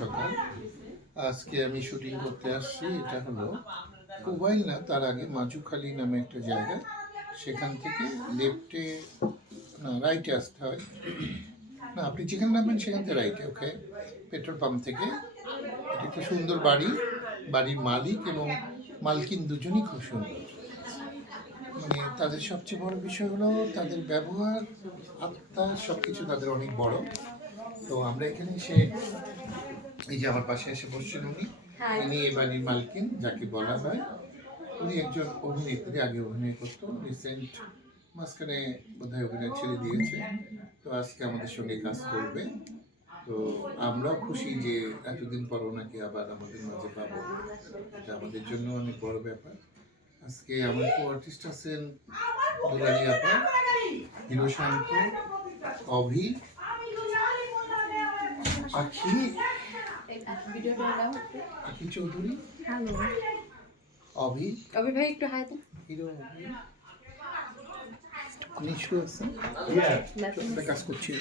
সকাল আজকে আমি শুটিং করতে আসছি। এটা হলো মোবাইল না, তার আগে মাজুখালী নামে একটা জায়গা। সেখান থেকে লেফটে না রাইটে আসতে হয়। না, আপনি যেখানে নামবেন সেখান থেকে রাইটে। ওকে, পেট্রোল পাম্প থেকে। এটা একটা সুন্দর বাড়ি। বাড়ির মালিক এবং মালকিন দুজনই খুব সুন্দর। মানে তাদের সবচেয়ে বড় বিষয় হলো তাদের ব্যবহার, আত্মা, সব কিছু তাদের অনেক বড়। তো আমরা এখানে এসে, এই যে আমার পাশে এসে বসছেন উনি, ইনি এই বাড়ির মালকিন যাকে বলা হয়। উনি একজন অভিনেত্রী, আগে অভিনয় করতো, রিসেন্ট মাঝখানে বোধহয় অভিনয় ছেড়ে দিয়েছে। তো আজকে আমাদের সঙ্গে কাজ করবে। তো আমরাও খুশি যে এতদিন পর ওনাকে আবার আমাদের মাঝে পাবো। এটা আমাদের জন্য অনেক বড় ব্যাপার। আজকে আমার কো আর্টিস্ট আছেন দুলারি আপা, হিরো শান্ত, অভি, আখি, আখি চৌধুরী, অভি, অভি ভাই একটু হাই দেন। হিরো অভি, নিশু আছেন, কাজ করছি।